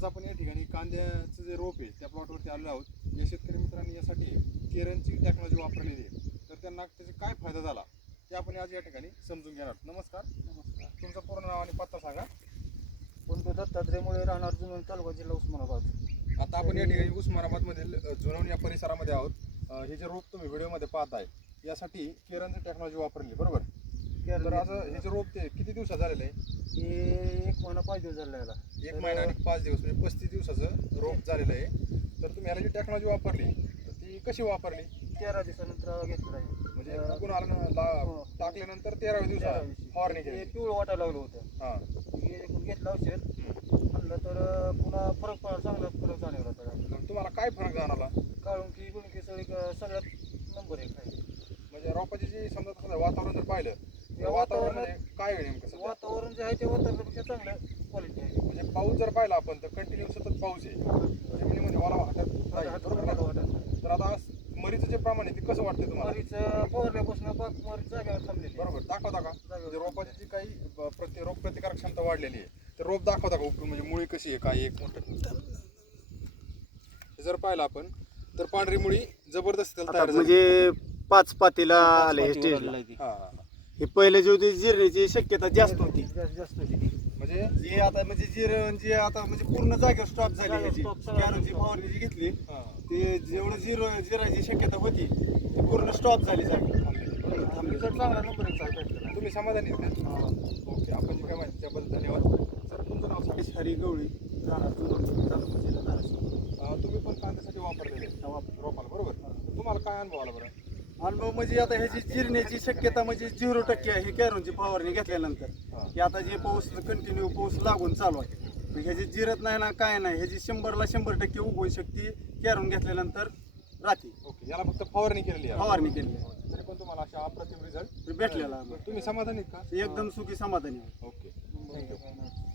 आज आपण या ठिकाणी कांद्याचं जे रोप आहे त्या प्लॉटवरती आलो आहोत. या शेतकरी मित्रांनी यासाठी केरनची टेक्नॉलॉजी वापरलेली आहे. तर त्यांना त्याचा काय फायदा झाला ते आपण आज या ठिकाणी समजून घेणार आहोत. नमस्कार. नमस्कार. तुमचं पूर्ण नाव आणि पत्ता सांगा. कोणतं दत्तात्रयमुळे राहणार जुनून तालुका जिल्हा उस्मानाबाद? आता आपण या ठिकाणी उस्मानाबाद मधील जुनवण या परिसरामध्ये आहोत. हे जे रोप तुम्ही व्हिडिओमध्ये पाहताय यासाठी केरनची टेक्नॉलॉजी वापरली बरोबर? तर आज हे जे रोप ते किती दिवसात झालेलं आहे? हे महिना पाच दिवस झाला याला. एक तर- महिना आणि पाच दिवस म्हणजे पस्तीस दिवसाचं रोप झालेलं आहे. तर तुम्ही ह्याला जी टेक्नॉलॉजी वापरली तर ती कशी वापरली? तेरा दिवसानंतर घेतलं आहे. म्हणजे उगून आलं हो. टाकल्यानंतर तेराव्या दिवसाला तेराव्या दिवशी. फवारणी ते केली पिवळं वाटायला लागलं होतं. हा. हे एकूण घेतलं औषध. हम्म. म्हणलं तर अं, पुन्हा फरक चांगला फरक जाणवला मग तुम्हाला काय फरक जाणवला? काढून की गुणकी सगळी सगळ्यात नंबर एक आहे. म्हणजे रोपाची जी समजा तसं वातावरण जर पाहिलं वातावरण वातावरणात- काय आहे नेमकं सध्या? वातावरण जे आहे ते वातावरणापेक्षा चांगलं क्वालिटी आहे म्हणजे पाऊस जर पाहिला आपण तर कंटिन्यू सतत पाऊस आहे जमिनीमध्ये वाटत नाही, बरोबर हात- ना? वाटत. तर आता मरीचं जे प्रमाण आहे ते कसं वाटतंय तुम्हाला मरीचं फवारण्यापासून बाग मरी जागेवर थांबलेली आहे. बरोबर दाखवता का जागेवर. म्हणजे रोपाची जी काही प्रति रोग प्रतिकारक क्षमता वाढलेली आहे तर रोप दाखवता का उपटून म्हणजे मुळी कशी आहे काय एक मोठं हे जर पाहिलं आपण तर पांढरी मुळी जबरदस्त त्याला आता तयार झाली म्हणजे पाच पातीला आले हे पाच स्टेजला हा, हा, हा. हे पहिले जे होती जिरण्याची शक्यता जास्त होती. जास्त जास्त होती ती. म्हणजे जे आता म्हणजे जिरण जे आता म्हणजे पूर्ण जागेवर स्टॉप झाली जागेवर ह्याची stop कॅनोची stop. फवारणी जी घेतली हा, ते जेवढं जिरो जिरायची शक्यता होती ती पूर्ण स्टॉप झाली जागे रिझल्ट चांगला नंबर एक आहे भेटलेला. तुम्ही समाधानी आहेत हा. ओके आपण जे काय माहिती त्याबद्दल धन्यवाद. सर तुमचं नाव सांगा. हरी गवळी. धाराशिव. अं, तुम्ही पण कांद्यासाठी वापरलेले आहे. रोपाला बरोबर. तुम्हाला काय अनुभव आला बरं? अनुभव म्हणजे आता ह्याची जिरण्याची शक्यता म्हणजे झिरो टक्के आहे कॅरोनची फवारणी घेतल्यानंतर. की आता जे पाऊस कंटिन्यू पाऊस लागून चालू आहे मग ह्याची जिरत नाही ना काय नाही ह्याची शंभरला शंभर टक्के उगवण शक्ती कॅरोन घेतल्यानंतर राहते ओके याला फक्त फवारणी केलेली आहे फवारणी केली आहे. तरी पण तुम्हाला अशा अप्रतिम रिझल्ट भेटलेला. तुम्ही समाधानी आहेत का एकदम सुखी समाधानी आहे. ओके आहे.